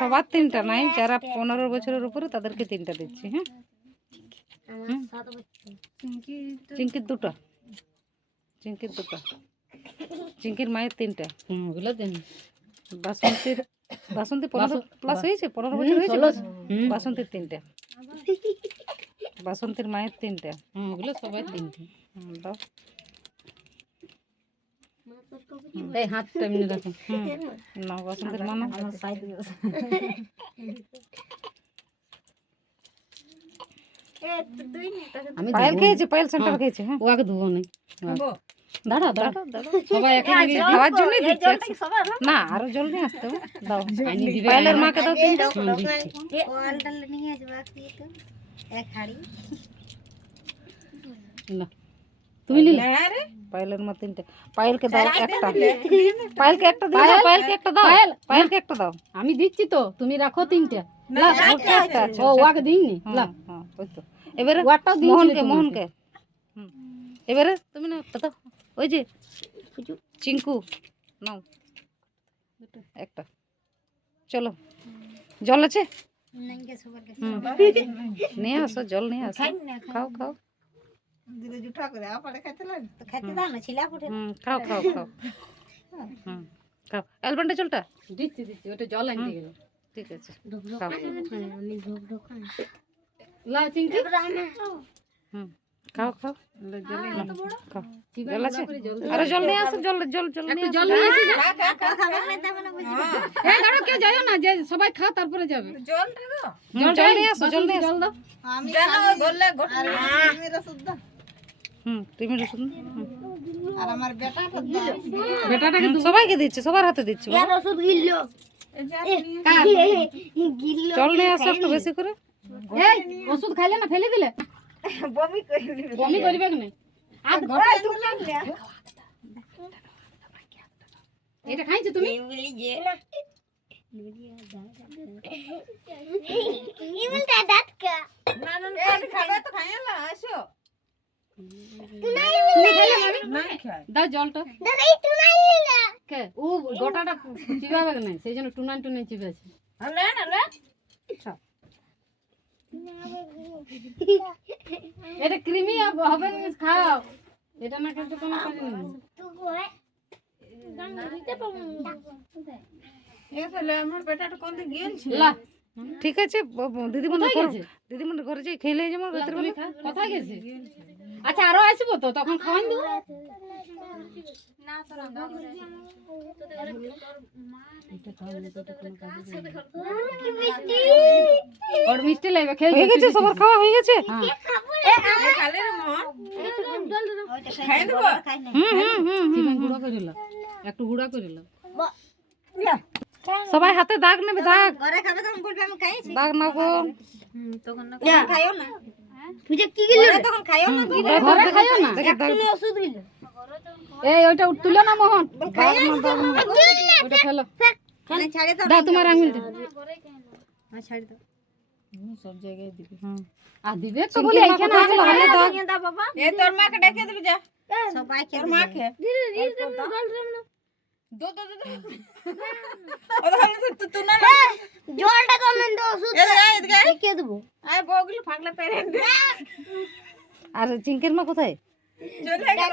সবার তিনটা নাই, যারা 15 বছরের উপরে তাদেরকে তিনটা দিচ্ছি। হ্যাঁ, চিঙ্কির দুটো, চিঙ্কির দুটো, চিঙ্কির মায়ের তিনটা। ওগুলো দেন। বাসন্তীর, বাসন্তী 15 প্লাস হয়েছে, 15 বছর হয়েছে। বাসন্তীর তিনটা, বাসন্তীর মায়ের তিনটা। ওগুলো সবাই তিনটে। দাও। এই হাতটা এমনি রাখো। না, বাসন্তীর মা না। আমি পায়েল খেয়েছে, পায়েল সেন্টার খেয়েছে। হ্যাঁ, ও আগে ধুবো না। দাঁড়া দাঁড়া, সবাই এখন খাওয়ার জন্যই দিচ্ছি। না, আরো জল নিয়ে আসতে হবে। দাও, পায়েলের মাকে দাও তিনটা। তুমি নিলে পায়েলের মা তিনটে। পায়েলকে দাও একটা, পায়েলকে একটা দাও, পায়েলকে একটা দাও, পায়েলকে একটা দাও। আমি দিচ্ছি তো, তুমি রাখো তিনটা। ও আগে দিইনি। ওই তো এবারে ওয়াটাও মোহনকে, মোহনকে। এবারে তুমি না একটা দাও, ওই যে চিঙ্কু নাও একটা। চলো, জল আছে? নিয়ে আসো, জল নিয়ে আসো। খাও খাও, খাও খাও খাও। খাও অ্যালবান্ডা জলটা দিচ্ছি দিচ্ছি, ওটা জল আনতে গেল। ঠিক আছে, খাও। লা চিংকি। খাও খাও, খাও। জল আছে? জল আরো জল নিয়ে আসো, জল জল জল নিয়ে আসো। জল নিয়ে এসে হ্যাঁ দাঁড়াও, কেউ যাইও না, যে সবাই খা তারপরে যাবে। জল নিয়ে আসো, জল নিয়ে আসো। জল দাও। তুমি রসুন। আর আমার বেটাটাকে সবাইকে দিচ্ছি, সবার হাতে দিচ্ছি। জল নিয়ে আসো একটু বেশি করে। এই ওষুধ খাইলে না ফেলে দিলে বমি করবে কি না? এটা খাইছো তুমি? দাও জলটা। ও গোটাটা চিবাবে না, সেই জন্য টুনান টুনান চিবাছে। এটা ক্রিমি হবে না, খাও। এটা না খেতে কোনো কাজ নেই। ঠিক আছে, দিদিমণির ঘরে যাই খেলে যাবো। কোথায় গেছে? আচ্ছা আরো আসবো তো, তখন খাওয়ান দেবো। ওর মিষ্টি লাগবে, খেয়ে হয়ে গেছে, সবার খাওয়া হয়ে গেছে। গুঁড়া করে দিলাম, একটু গুঁড়া করে দিলাম। সবাই হাতে দাগ নেবে, দাগ দাগ নাও গো। এই ওইটা তুলো না মোহন, ওটা ফেলো। দাও তোমার আঙুলটা। সব জায়গায় দিবি। আর দিবে তো বলে এইখানে আছে হাতে দাগ। তোর মাকে ডেকে দিবি, যা সবাই তোর মাকে দো দো দো তুই না জলটা তো মেন দো ওষুধ এদিকে দেব। আয় বউগুলো পাগলা পেরেন। আর চিঙ্কের মা কোথায়? চলে গেল,